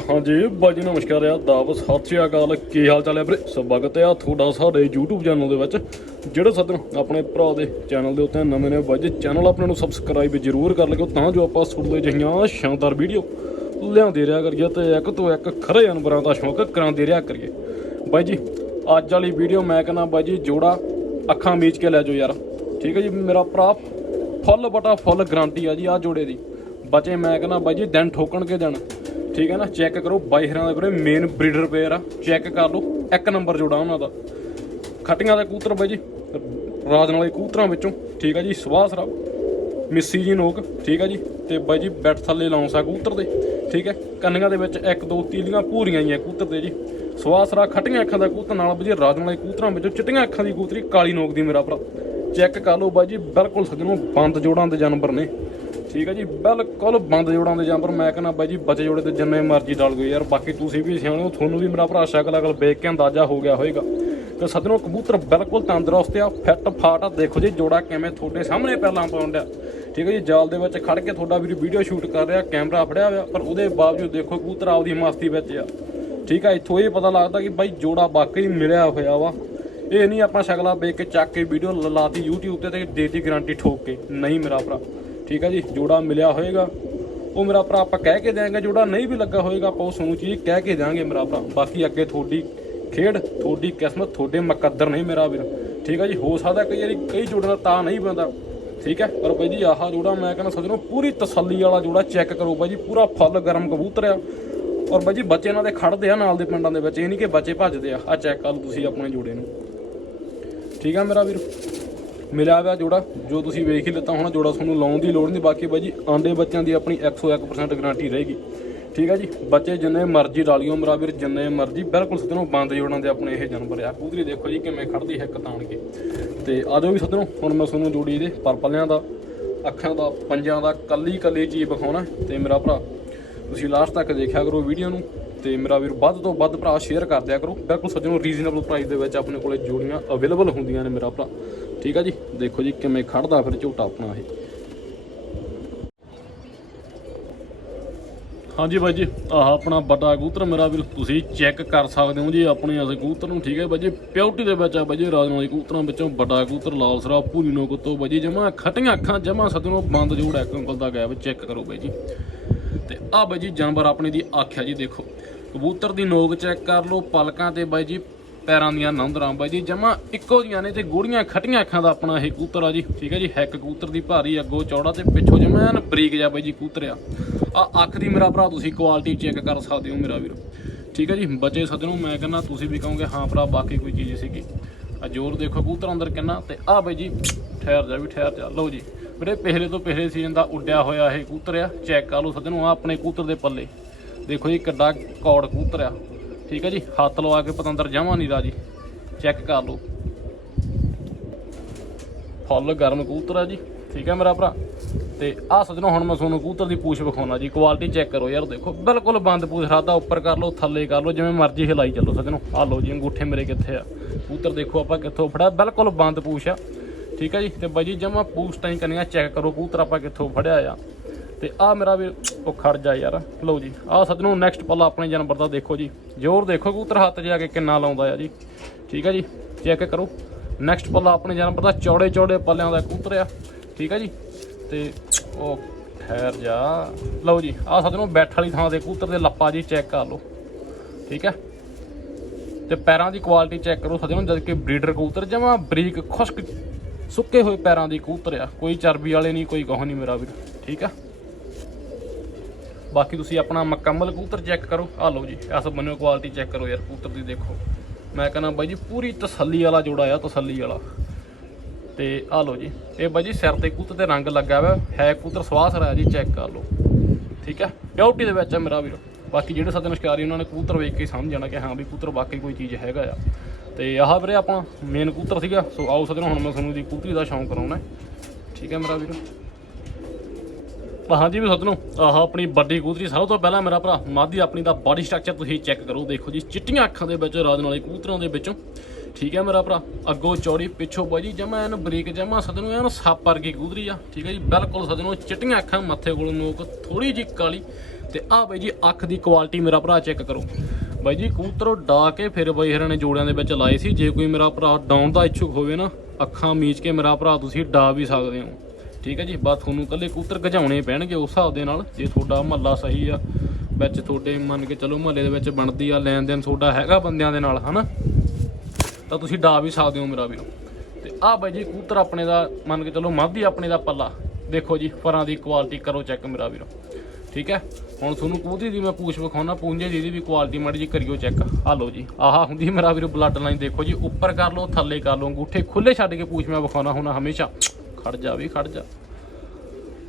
ਹਾਂਜੀ ਬਾਜੀ ਨਮਸਕਾਰ ਆ। ਦਾਵ ਸਤਿ ਸ਼੍ਰੀ ਅਕਾਲ। ਕੀ ਹਾਲ ਚਾਲ ਹੈ ਵੀਰੇ? ਸਵਾਗਤ ਹੈ ਆ ਤੁਹਾਡਾ ਸਾਡੇ YouTube ਚੈਨਲ ਦੇ ਵਿੱਚ। ਜਿਹੜੇ ਸੱਜਣ ਆਪਣੇ ਭਰਾ ਦੇ ਚੈਨਲ ਦੇ ਉੱਤੇ ਨਵੇਂ ਨੇ ਬਾਜੀ ਚੈਨਲ ਆਪਣੇ ਨੂੰ ਸਬਸਕ੍ਰਾਈਬ ਜ਼ਰੂਰ ਕਰ ਲਿਓ, ਤਾਂ ਜੋ ਆਪਾਂ ਸੁਣਦੇ ਜਿਹੀਆਂ ਸ਼ਾਨਦਾਰ ਵੀਡੀਓ ਲਿਆਉਂਦੇ ਰਿਹਾ ਕਰੀਏ ਤੇ ਇੱਕ ਤੋਂ ਇੱਕ ਖਰੇ ਜਾਨਵਰਾਂ ਦਾ ਸ਼ੌਂਕ ਕਰਾਉਂਦੇ ਰਿਹਾ ਕਰੀਏ। ਬਾਈ ਜੀ, ਅੱਜ ਵਾਲੀ ਵੀਡੀਓ ਮੈਂ ਕਹਿੰਦਾ, ਬਾਈ ਜੀ, ਜੋੜਾ ਅੱਖਾਂ ਮੀਚ ਕੇ ਲੈ ਜਾਓ ਯਾਰ। ਠੀਕ ਹੈ ਜੀ, ਮੇਰਾ ਭਰਾ, ਫੁੱਲ ਬਟਾ ਫੁੱਲ ਗਰੰਟੀ ਆ ਜੀ ਆ ਜੋੜੇ ਦੀ। ਬਚੇ ਮੈਂ ਕਹਿੰਦਾ, ਬਾਈ ਜੀ, ਦਿਨ ਠੋਕਣ ਕੇ ਜਾਣਾ ਠੀਕ ਹੈ ਨਾ ਚੈੱਕ ਕਰੋ ਬਾਈ ਹਰਾਂ ਦੇ ਵੀਰੇ ਮੇਨ ਬਰੀਡਰ ਪੇਅਰ ਆ। ਚੈੱਕ ਕਰ ਲਓ, ਇੱਕ ਨੰਬਰ ਜੋੜਾ ਉਹਨਾਂ ਦਾ। ਖਟੀਆਂ ਦਾ ਕੂਤਰ ਬਾਈ ਜੀ ਰਾਜ ਨਾਲੇ ਕੂਤਰਾਂ ਵਿੱਚੋਂ, ਠੀਕ ਹੈ ਜੀ, ਸਵਾਹ ਸਰਾ ਮਿੱਸੀ ਜੀ ਨੋਕ, ਠੀਕ ਹੈ ਜੀ, ਤੇ ਬਾਈ ਜੀ ਬੈਠ ਥੱਲੇ ਲਾਉਂਸਾ ਕੂਤਰ ਦੇ, ਠੀਕ ਹੈ। ਕੰਨੀਆਂ ਦੇ ਵਿੱਚ ਇੱਕ, ਦੋ ਤੀਲੀਆਂ ਭੂਰੀਆਂ ਹੀ ਆ ਕੂਤਰ ਦੇ ਜੀ। ਸਵਾਹ ਸਰਾ ਖਟੀਆਂ ਅੱਖਾਂ ਦਾ ਕੂਤਰ, ਨਾਲ ਬਾਈ ਜੀ ਰਾਜ ਨਾਲੇ ਕੂਤਰਾਂ ਵਿੱਚੋਂ ਚਿੱਟੀਆਂ ਅੱਖਾਂ ਦੀ ਕੂਤਰੀ, ਕਾਲੀ ਨੋਕ ਦੀ ਮੇਰਾ ਭਰਾ। ਚੈੱਕ ਕਰ ਲਓ ਬਾਈ ਜੀ, ਬਿਲਕੁਲ ਸੱਜਣੋ, ਬੰਦ ਜੋੜਾਂ ਦੇ ਜਾਨਵਰ ਨੇ। ਠੀਕ ਹੈ ਜੀ, ਬਿਲਕੁਲ ਬੰਦ ਜੋੜਾਂ ਦੇ ਜਾਨਵਰ ਮੈਂ ਕਹਿੰਦਾ ਬਾਈ ਜੀ, ਬਚੇ ਜੋੜੇ ਤੇ ਜਿੰਨੇ ਮਰਜ਼ੀ ਡਾਲ ਗਏ ਯਾਰ, ਬਾਕੀ ਤੁਸੀਂ ਵੀ ਸਿਆਣੇ ਹੋ, ਤੁਹਾਨੂੰ ਵੀ ਮੇਰਾ ਭਰਾ ਸ਼ਕਲ ਅਕਲ ਵੇਖ ਕੇ ਅੰਦਾਜ਼ਾ ਹੋ ਗਿਆ ਹੋਵੇਗਾ ਤੇ ਸੱਜਣੋ, ਕਬੂਤਰ ਬਿਲਕੁਲ ਤੰਦਰੁਸਤ ਆ ਫਿੱਟ ਫਾਟ ਆ, ਦੇਖੋ ਜੀ ਜੋੜਾ ਕਿਵੇਂ ਤੁਹਾਡੇ ਸਾਹਮਣੇ ਪਹਿਲਾਂ ਪਾਉਂਦਿਆ ਠੀਕ ਹੈ ਜੀ, ਜਾਲ ਦੇ ਵਿੱਚ ਖੜ ਕੇ ਤੁਹਾਡਾ ਵੀਰ ਵੀਡੀਓ ਸ਼ੂਟ ਕਰ ਰਿਹਾ, ਕੈਮਰਾ ਫੜਿਆ ਹੋਇਆ, ਪਰ ਉਹਦੇ ਬਾਵਜੂਦ ਦੇਖੋ ਕਬੂਤਰ ਆਪਦੀ ਮਸਤੀ ਵਿੱਚ ਆ। ਠੀਕ ਆ, ਇੱਥੋਂ ਇਹ ਪਤਾ ਲੱਗਦਾ ਕਿ ਬਾਈ ਜੋੜਾ ਵਾਕਈ ਮਿਲਿਆ ਹੋਇਆ ਵਾ। ਇਹ ਨਹੀਂ ਆਪਾਂ ਸ਼ਕਲਾਂ ਵੇਖ ਕੇ ਚੱਕ ਕੇ ਵੀਡੀਓ ਲਾਤੀ YouTube ਤੇ ਤੇ ਦੇਤੀ ਗਾਰੰਟੀ ਠੋਕ ਕੇ। ਨਹੀਂ ਮੇਰਾ ਭਰਾ। ਠੀਕ ਆ ਜੀ, ਜੋੜਾ ਮਿਲਿਆ ਹੋਏਗਾ। ਉਹ ਮੇਰਾ ਭਰਾ ਆਪਾਂ ਕਹਿ ਕੇ ਦਿਆਂਗੇ, ਜੋੜਾ ਨਹੀਂ ਵੀ ਲੱਗਾ ਹੋਏਗਾ, ਆਪਾਂ ਉਸ ਨੂੰ ਚੀਜ਼ ਕਹਿ ਕੇ ਦਿਆਂਗੇ ਮੇਰਾ ਭਰਾ। ਬਾਕੀ ਅੱਗੇ ਤੁਹਾਡੀ ਖੇਡ, ਤੁਹਾਡੀ ਕਿਸਮਤ, ਤੁਹਾਡੇ ਮੁਕੱਦਰ ਨਹੀਂ ਮੇਰਾ ਵੀਰ। ਠੀਕ ਆ ਜੀ, ਹੋ ਸਕਦਾ ਕਈ ਵਾਰੀ ਕਈ ਜੋੜਾ ਤਾਂ ਨਹੀਂ ਬੰਦਾ ਠੀਕ ਹੈ ਪਰ ਬਾਈ ਜੀ, ਆਹ ਜੋੜਾ ਮੈਂ ਕਹਿੰਦਾ ਸੱਜਣੋ, ਪੂਰੀ ਤਸੱਲੀ ਵਾਲਾ ਜੋੜਾ ਚੈੱਕ ਕਰੋ ਬਾਈ ਜੀ, ਪੂਰਾ ਫੁੱਲ ਗਰਮ ਕਬੂਤਰ ਆ। ਔਰ ਬਾਈ ਜੀ, ਬੱਚੇ ਇਹਨਾਂ ਦੇ ਖੜਦੇ ਆ ਨਾਲ ਦੇ ਪਿੰਡਾਂ ਦੇ ਵਿੱਚ, ਇਹ ਨਹੀਂ ਕਿ ਬੱਚੇ ਭੱਜਦੇ ਆ। ਆ ਚੈੱਕ ਕਰ ਲਓ ਤੁਸੀਂ ਆਪਣੇ ਜੋੜੇ ਨੂੰ। ਠੀਕ ਆ ਮੇਰਾ ਵੀਰ। ਮਿਲਿਆ ਹੋਇਆ ਜੋੜਾ, ਜੋ ਤੁਸੀਂ ਵੇਖ ਹੀ ਲਿੱਤਾ ਹੋਣਾ, ਜੋੜਾ ਤੁਹਾਨੂੰ ਲਾਉਣ ਦੀ ਲੋੜ ਨਹੀਂ। ਬਾਕੀ ਬਾਈ ਜੀ, ਆਂਡੇ ਬੱਚਿਆਂ ਦੀ ਆਪਣੀ 101% ਗਾਰੰਟੀ ਰਹੇਗੀ। ਠੀਕ ਹੈ ਜੀ? ਬੱਚੇ ਜਿੰਨੇ ਮਰਜ਼ੀ ਡਾਲਿਓ ਮੇਰਾ ਵੀਰ ਜਿੰਨੇ ਮਰਜ਼ੀ, ਬਿਲਕੁਲ ਸੱਜਣੋ, ਬੰਦ ਜੋੜਾਂ ਦੇ ਆਪਣੇ ਇਹ ਜਾਨਵਰ ਆ। ਕੂਦਰੀ ਦੇਖੋ ਜੀ, ਕਿਵੇਂ ਖੜਦੀ ਹੈ ਤਾਣ ਕੇ। ਤੇ ਆਜੋ ਵੀ ਸੱਜਣੋ, ਹੁਣ ਮੈਂ ਤੁਹਾਨੂੰ ਜੋੜੀ ਦੇ ਪਰਪਲਿਆਂ ਦਾ, ਅੱਖਾਂ ਦਾ, ਪੰਜਾਂ ਦਾ ਕੱਲੀ ਕੱਲੀ ਚੀਜ਼ ਵਿਖਾਉਣਾ। ਤੇ ਮੇਰਾ ਭਰਾ, ਤੁਸੀਂ ਲਾਸਟ ਤੱਕ ਦੇਖਿਆ ਕਰੋ ਵੀਡੀਓ ਨੂੰ। ਤੇ ਮੇਰਾ ਵੀਰ ਵੱਧ ਤੋਂ ਵੱਧ ਭਰਾ ਸ਼ੇਅਰ ਕਰ ਦਿਆ ਕਰੋ। ਬਿਲਕੁਲ ਸੱਜਣੋ ਰੀਜ਼ਨੇਬਲ ਪ੍ਰਾਈਸ ਦੇ ਵਿੱਚ ਆਪਣੇ ਕੋਲੇ ਜੋੜੀਆਂ ਅਵੇਲੇਬਲ ਹੁੰਦੀਆਂ ਨੇ ਮੇਰਾ ਭਰਾ। ਠੀਕ ਆ ਜੀ? ਦੇਖੋ ਜੀ ਕਿਵੇਂ ਖੜਦਾ ਫਿਰ ਝੋਟਾ ਆਪਣਾ ਇਹ। ਹਾਂਜੀ ਬਾਈ ਜੀ, ਆਹ ਆਪਣਾ ਵੱਡਾ ਕਬੂਤਰ ਮੇਰਾ ਵੀਰ, ਤੁਸੀਂ ਚੈੱਕ ਕਰ ਸਕਦੇ ਹੋ ਜੀ ਆਪਣੇ ਇਸ ਕਬੂਤਰ ਨੂੰ, ਠੀਕ ਹੈ ਬਾਈ ਜੀ? ਪਿਓਰਟੀ ਦੇ ਵਿੱਚ ਆ ਬਾਈ ਜੀ ਰਾਜਨ ਵਾਲੇ ਕਬੂਤਰਾਂ ਵਿੱਚੋਂ ਵੱਡਾ ਕਬੂਤਰ, ਲਾਲ ਸਰਾ ਪੂਰੀ ਨੋਕ ਤੋਂ ਬਾਈ ਜੀ, ਜਮਾ ਖਟੀਆਂ ਅੱਖਾਂ, ਜਮਾ ਸਦਨੋਂ ਬੰਦ ਜੋੜ ਇੱਕ ਉਂਗਲ ਦਾ ਗੈਪ ਚੈੱਕ ਕਰੋ ਬਾਈ ਜੀ। ਤੇ ਆ ਬਾਈ ਜੀ, ਜਾਨਵਰ ਆਪਣੇ ਦੀ ਆਖਿਆ ਜੀ, ਦੇਖੋ। ਕਬੂਤਰ ਦੀ ਨੋਕ ਚੈੱਕ ਕਰ ਲਓ, ਪਲਕਾਂ ਤੇ ਬਾਈ ਜੀ, ਪੈਰਾਂ ਦੀਆਂ ਨੰਦਰਾਂ। ਬਾਈ ਜੀ, ਜਮਾ ਇੱਕੋ ਜੀਆਂ ਨੇ ਤੇ ਗੂੜੀਆਂ ਖਟੀਆਂ ਅੱਖਾਂ ਦਾ ਆਪਣਾ ਇਹ ਕਬੂਤਰ ਆ ਜੀ। ਠੀਕ ਹੈ ਜੀ, ਹੈਕ ਕਬੂਤਰ ਦੀ ਭਾਰੀ ਅੱਗੋਂ ਚੌੜਾ ਤੇ ਪਿੱਛੋਂ ਜਮਾ ਐਨ ਬਰੀਕ ਜਾ ਬਾਈ ਜੀ ਕਬੂਤਰ ਆ। ਆ ਅੱਖ ਦੀ ਮੇਰਾ ਭਰਾ, ਤੁਸੀਂ ਕੁਆਲਿਟੀ ਚੈੱਕ ਕਰ ਸਕਦੇ ਹੋ ਮੇਰਾ ਵੀਰ। ਠੀਕ ਹੈ ਜੀ, ਬੱਚੇ ਸੱਜਣੋਂ, ਮੈਂ ਕਹਿੰਦਾ ਤੁਸੀਂ ਵੀ ਕਹੋਗੇ, ਹਾਂ ਭਰਾ, ਬਾਕੀ ਕੋਈ ਚੀਜ਼ ਸੀਗੀ। ਆ ਜੋਰ ਦੇਖੋ ਕਬੂਤਰ ਅੰਦਰ ਕਿੰਨਾ, ਤੇ ਆ ਬਾਈ ਜੀ, ਠਹਿਰ ਜਾ ਵੀ, ਠਹਿਰ ਜਾ। ਲਓ ਜੀ, ਵੀਰੇ ਪਹਿਲੇ ਤੋਂ ਪਹਿਲੇ ਸੀਜ਼ਨ ਦਾ ਉੱਡਿਆ ਹੋਇਆ ਇਹ ਕਬੂਤਰ ਆ। ਚੈੱਕ ਕਰ ਲਓ ਸੱਜਣੋਂ, ਆ ਆਪਣੇ ਕਬੂਤਰ ਦੇ ਪੱਲੇ। ਦੇਖੋ ਜੀ ਕਿੱਡਾ ਕੌੜ ਕਬੂਤਰ ਆ। ਠੀਕ ਹੈ ਜੀ, ਹੱਥ ਲਵਾ ਕੇ ਪਤੰਦਰ ਜਮਾ ਨਹੀਂ ਰਾਜੀ। ਚੈੱਕ ਕਰ ਲਓ। ਫੁੱਲ ਗਰਮ ਕਬੂਤਰ ਆ ਜੀ। ਠੀਕ ਹੈ ਮੇਰਾ ਭਰਾ। ਤੇ ਆ ਸੱਜਣੋ, ਹੁਣ ਮੈਂ ਤੁਹਾਨੂੰ ਕਬੂਤਰ ਦੀ ਪੂਛ ਵਿਖਾਉਣਾ ਜੀ। ਕੁਆਲਿਟੀ ਚੈੱਕ ਕਰੋ ਯਾਰ, ਦੇਖੋ। ਬਿਲਕੁਲ ਬੰਦ ਪੂਛ, ਰਾਦਾ ਉੱਪਰ ਕਰ ਲਓ, ਥੱਲੇ ਕਰ ਲਓ, ਜਿਵੇਂ ਮਰਜ਼ੀ ਹਿਲਾਈ ਚੱਲੋ ਸੱਜਣੋ। ਆ ਲਓ ਜੀ, ਅੰਗੂਠੇ ਮੇਰੇ ਕਿੱਥੇ ਆ। ਕਬੂਤਰ ਦੇਖੋ ਆਪਾਂ ਕਿੱਥੋਂ ਫੜਿਆ। ਬਿਲਕੁਲ ਬੰਦ ਪੂਛ ਆ। ਠੀਕ ਹੈ ਜੀ, ਤੇ ਬਾਈ ਜੀ, ਜਮਾ ਪੂਛ ਟਾਈ ਕਰਨੀਆਂ ਚੈੱਕ ਕਰੋ। ਕਬੂਤਰ ਆਪਾਂ ਕਿੱਥੋਂ ਫੜਿਆ ਆ। ਤੇ ਆ ਮੇਰਾ ਵੀ ਉਹ ਖੜ ਯਾਰ। ਲਓ ਜੀ ਆ ਸੱਜਣੋ ਨੈਕਸਟ ਪੱਲਾ ਆਪਣੇ ਜਾਨਵਰ ਦਾ ਦੇਖੋ ਜੀ। ਜ਼ੋਰ ਦੇਖੋ ਕਬੂਤਰ ਹੱਥ 'ਚ ਆ ਕੇ ਕਿੰਨਾ ਲਾਉਂਦਾ ਆ ਜੀ। ਠੀਕ ਹੈ ਜੀ ਚੈੱਕ ਕਰੋ। ਨੈਕਸਟ ਪੱਲਾ ਆਪਣੇ ਜਾਨਵਰ ਦਾ ਚੌੜੇ ਚੌੜੇ ਪੱਲਿਆਂ ਦਾ ਕਬੂਤਰ ਆ। ਠੀਕ ਹੈ ਜੀ, ਤੇ ਉਹ ਠਹਿਰ ਜਾ। ਲਓ ਜੀ ਆ ਸੱਜਣੋ, ਬੈਠ ਵਾਲੀ ਥਾਂ ਦੇ ਕਬੂਤਰ ਦੇ ਲੱਪਾ ਜੀ ਚੈੱਕ ਕਰ ਲਓ। ਠੀਕ ਹੈ ਤੇ ਪੈਰਾਂ ਦੀ ਕੁਆਲਿਟੀ ਚੈੱਕ ਕਰੋ ਸੱਜਣੋ, ਜਦ ਕਿ ਬਰੀਡਰ ਕਬੂਤਰ ਜਮਾ ਬਰੀਕ, ਖੁਸ਼ਕ, ਸੁੱਕੇ ਹੋਏ ਪੈਰਾਂ ਦੀ ਕਬੂਤਰ ਆ। ਕੋਈ ਚਰਬੀ ਵਾਲੇ ਨਹੀਂ, ਕੋਈ ਕਹੋ ਨਹੀਂ ਮੇਰਾ ਵੀਰ। ਠੀਕ ਆ? ਬਾਕੀ ਤੁਸੀਂ ਆਪਣਾ ਮੁਕੰਮਲ ਕਬੂਤਰ ਚੈੱਕ ਕਰੋ। ਆ ਲਓ ਜੀ ਇਸ ਬੰਨਿਓ ਕੁਆਲਿਟੀ ਚੈੱਕ ਕਰੋ ਯਾਰ, ਕਬੂਤਰ ਦੀ ਦੇਖੋ। ਮੈਂ ਕਹਿੰਦਾ ਬਾਈ ਜੀ, ਪੂਰੀ ਤਸੱਲੀ ਵਾਲਾ ਜੋੜਾ ਆ, ਤਸੱਲੀ ਵਾਲਾ। ਤੇ ਆ ਲਓ ਜੀ, ਇਹ ਬਾਈ ਜੀ ਸਿਰ ਤੇ ਕਬੂਤਰ ਤੇ ਰੰਗ ਲੱਗਾ ਹੋਇਆ ਹੈ ਕਬੂਤਰ ਸਵਾਸ ਰਿਹਾ ਜੀ ਚੈੱਕ ਕਰ ਲਓ। ਠੀਕ ਹੈ ਪਿਓਰਟੀ ਦੇ ਵਿੱਚ ਆ ਮੇਰਾ ਵੀਰ। ਬਾਕੀ ਜਿਹੜੇ ਸੱਜਣ ਸ਼ਿਕਾਰੀ ਉਹਨਾਂ ਨੇ ਕਬੂਤਰ ਵੇਖ ਕੇ ਸਮਝ ਜਾਣਾ ਕਿ ਹਾਂ ਵੀ ਕਬੂਤਰ ਵਾਕਈ ਕੋਈ ਚੀਜ਼ ਹੈਗਾ ਆ। ਤੇ ਆਹ ਵੀਰੇ ਆਪਣਾ ਮੇਨ ਕਬੂਤਰ ਸੀਗਾ। ਸੋ ਆਓ ਸੱਜਣ, ਹੁਣ ਮੈਂ ਤੁਹਾਨੂੰ ਦੀ ਕਬੂਤਰੀ ਦਾ ਸ਼ੌਂਕ ਕਰਾਉਣਾ। ਠੀਕ ਹੈ ਮੇਰਾ ਵੀਰ? ਹਾਂਜੀ ਵੀ ਸੱਜਣੋ ਆਹ ਆਪਣੀ ਵੱਡੀ ਕਬੂਤਰੀ ਸਭ ਤੋਂ ਪਹਿਲਾਂ ਮੇਰਾ ਭਰਾ, ਮਾਦੀ ਆਪਣੀ ਦਾ ਬਾਡੀ ਸਟਰਕਚਰ ਤੁਸੀਂ ਚੈੱਕ ਕਰੋ, ਦੇਖੋ ਜੀ, ਚਿੱਟੀਆਂ ਅੱਖਾਂ ਦੇ ਵਿੱਚ ਰਾਜਨ ਵਾਲੇ ਕੂਤਰਾਂ ਦੇ ਵਿੱਚੋਂ। ਠੀਕ ਹੈ ਮੇਰਾ ਭਰਾ, ਅੱਗੋਂ ਚੌੜੀ ਪਿੱਛੋਂ ਬਾਈ ਜੀ ਜਮਾ ਐਨ ਬਰੀਕ, ਜਮਾ ਸੱਜਣੋ ਐਨ ਸੱਪ ਵਰਗੀ ਕਬੂਤਰੀ ਆ, ਠੀਕ ਹੈ ਜੀ, ਬਿਲਕੁਲ ਸੱਜਣੋ ਚਿੱਟੀਆਂ ਅੱਖਾਂ ਮੱਥੇ ਕੋਲ ਨੋਕ ਥੋੜੀ ਜਿਹੀ ਕਾਲੀ, ਤੇ ਆ ਬਾਈ ਜੀ ਅੱਖ ਦੀ ਕੁਆਲਿਟੀ ਮੇਰਾ ਭਰਾ ਚੈੱਕ ਕਰੋ। ਬਾਈ ਜੀ ਕਬੂਤਰੋਂ ਡਾ ਕੇ ਫਿਰ ਬਾਈ ਹਰਾਂ ਨੇ ਜੋੜਿਆਂ ਦੇ ਵਿੱਚ ਲਾਏ ਸੀ, ਜੇ ਕੋਈ ਮੇਰਾ ਭਰਾ ਡਾਉਣ ਦਾ ਇੱਛੁਕ ਹੋਵੇ ਨਾ, ਅੱਖਾਂ ਮੀਚ ਕੇ ਮੇਰਾ ਭਰਾ ਤੁਸੀਂ ਡਾ ਵੀ ਸਕਦੇ ਹੋ। ਠੀਕ ਹੈ ਜੀ ਬਸ ਤੁਹਾਨੂੰ ਕੱਲੇ ਕੂਤਰ ਗਜਾਉਣੇ ਪੈਣਗੇ ਉਸ ਹਿਸਾਬ ਦੇ ਨਾਲ, ਜੇ ਤੁਹਾਡਾ ਮਹੱਲਾ ਸਹੀ ਆ, ਵਿੱਚ ਤੁਹਾਡੇ ਮੰਨ ਕੇ ਚਲੋ ਮਹੱਲੇ ਦੇ ਵਿੱਚ ਬਣਦੀ ਆ, ਲੈਣ ਦੇਣ ਤੁਹਾਡਾ ਹੈਗਾ ਬੰਦਿਆਂ ਦੇ ਨਾਲ, ਹਨਾ? ਤਾਂ ਤੁਸੀਂ ਡਾ ਵੀ ਸਕਦੇ ਹੋ ਮੇਰਾ ਵੀਰੋ। ਤੇ ਆਹ ਬਾਈ ਜੀ ਕੂਤਰ ਆਪਣੇ ਦਾ, ਮੰਨ ਕੇ ਚਲੋ ਮਾਧੀ ਆਪਣੇ ਦਾ ਪੱਲਾ। ਦੇਖੋ ਜੀ, ਫਰਾਂ ਦੀ ਕੁਆਲਿਟੀ ਕਰੋ ਚੈੱਕ ਮੇਰਾ ਵੀਰੋ। ਠੀਕ ਹੈ? ਹੁਣ ਤੁਹਾਨੂੰ ਕਬੂਤਰੀ ਦੀ ਮੈਂ ਪੂਛ ਵਿਖਾਉਣਾ ਪੂੰਝੇ ਦੀ ਵੀ ਕੁਆਲਿਟੀ ਮਾੜੀ ਜੀ ਕਰਿਓ ਚੈੱਕ ਆ ਲਓ ਜੀ, ਆਹ ਹੁੰਦੀ ਮੇਰਾ ਵੀਰੋ ਬਲੱਡ ਲਾਈਨ ਦੇਖੋ ਜੀ, ਉੱਪਰ ਕਰ ਲਓ, ਥੱਲੇ ਕਰ ਲਓ, ਅੰਗੂਠੇ ਖੁੱਲੇ ਛੱਡ ਕੇ ਪੂਛ ਮੈਂ ਵਿਖਾਉਣਾ ਹੁਣ ਹਮੇਸ਼ਾ। ਖੜ ਜਾ, ਵੀ ਖੜ ਜਾ।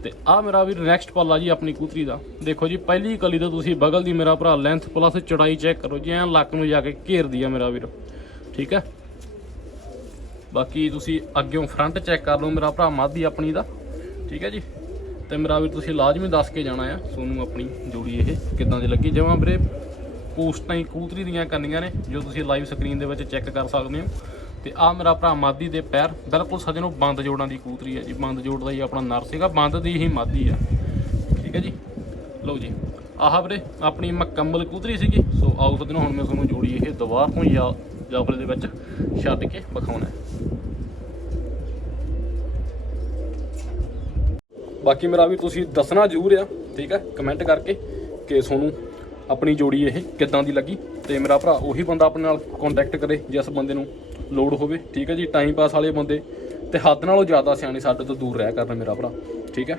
ਤੇ ਆ ਮੇਰਾ ਵੀ ਨੈਕਸਟ ਪੱਲਾ ਜੀ ਆਪਣੀ ਕੂਤਰੀ ਦਾ। ਦੇਖੋ ਜੀ, ਪਹਿਲੀ ਕਲੀ ਤਾਂ ਤੁਸੀਂ ਬਗਲ ਦੀ ਮੇਰਾ ਭਰਾ ਲੈਂਥ ਪਲੱਸ ਚੌੜਾਈ ਚੈੱਕ ਕਰੋ, ਜੀ ਐਂ ਲੱਕ ਨੂੰ ਜਾ ਕੇ ਘੇਰਦੀ ਆ ਮੇਰਾ ਵੀਰ। ਠੀਕ ਹੈ? ਬਾਕੀ ਤੁਸੀਂ ਅੱਗਿਓਂ ਫਰੰਟ ਚੈੱਕ ਕਰ ਲਓ, ਮੇਰਾ ਭਰਾ ਮਾਧੀ ਆਪਣੀ ਦਾ। ਠੀਕ ਹੈ ਜੀ? ਤੇ ਮੇਰਾ ਵੀ ਤੁਸੀਂ ਲਾਜ਼ਮੀ ਦੱਸ ਕੇ ਜਾਣਾ ਆ, ਸੋਨੂੰ ਆਪਣੀ ਜੋੜੀ ਇਹ ਕਿੱਦਾਂ ਦੀ ਲੱਗੀ? ਜਿਵੇਂ ਵੀਰੇ, ਪੋਸਟਾਂ ਹੀ ਕੂਤਰੀ ਦੀਆਂ ਕਰਨੀਆਂ ਨੇ, ਜੋ ਤੁਸੀਂ ਲਾਈਵ ਸਕਰੀਨ ਦੇ ਵਿੱਚ ਚੈੱਕ ਕਰ ਸਕਦੇ ਹੋ। ਤੇ ਆ ਮੇਰਾ ਭਰਾ ਮਾਦੀ ਦੇ ਪੈਰ ਬਿਲਕੁਲ ਸਜਣੋ ਬੰਦ ਜੋੜਾਂ ਦੀ ਕੂਤਰੀ ਹੈ ਜੀ। ਬੰਦ ਜੋੜ ਦਾ ਹੀ ਆਪਣਾ ਨਰ ਸੀਗਾ, ਬੰਦ ਦੀ ਹੀ ਮਾਦੀ ਆ ਠੀਕ ਹੈ ਜੀ? ਲਓ ਜੀ, ਆਹ ਵੀਰੇ ਆਪਣੀ ਮੁਕੰਮਲ ਕੂਤਰੀ ਸੀਗੀ। ਸੋ ਆਓ ਸਜਣੋ ਹੁਣ ਮੈਂ ਤੁਹਾਨੂੰ ਜੋੜੀ ਇਹ ਦੁਬਾਰ ਤੋਂ ਜਾਂ ਜਾਫਰ ਦੇ ਵਿੱਚ ਛੱਡ ਕੇ ਵਿਖਾਉਣਾ ਬਾਕੀ ਮੇਰਾ ਵੀ ਤੁਸੀਂ ਦੱਸਣਾ ਜ਼ਰੂਰ ਆ, ਠੀਕ ਹੈ? ਕਮੈਂਟ ਕਰਕੇ ਕਿ ਤੁਹਾਨੂੰ ਆਪਣੀ ਜੋੜੀ ਇਹ ਕਿੱਦਾਂ ਦੀ ਲੱਗੀ। ਤੇ ਮੇਰਾ ਭਰਾ ਉਹੀ ਬੰਦਾ ਆਪਣੇ ਨਾਲ ਕੰਟੈਕਟ ਕਰੇ, ਜਿਸ ਬੰਦੇ ਨੂੰ ਲੋੜ ਹੋਵੇ, ਠੀਕ ਹੈ ਜੀ ਟਾਈਮ ਪਾਸ ਵਾਲੇ ਬੰਦੇ, ਤੇ ਹੱਦ ਨਾਲੋਂ ਜ਼ਿਆਦਾ ਸਿਆਣੇ ਸਾਡੇ ਤੋਂ ਦੂਰ ਰਹਿ ਕਰਨ ਮੇਰਾ ਭਰਾ, ਠੀਕ ਹੈ?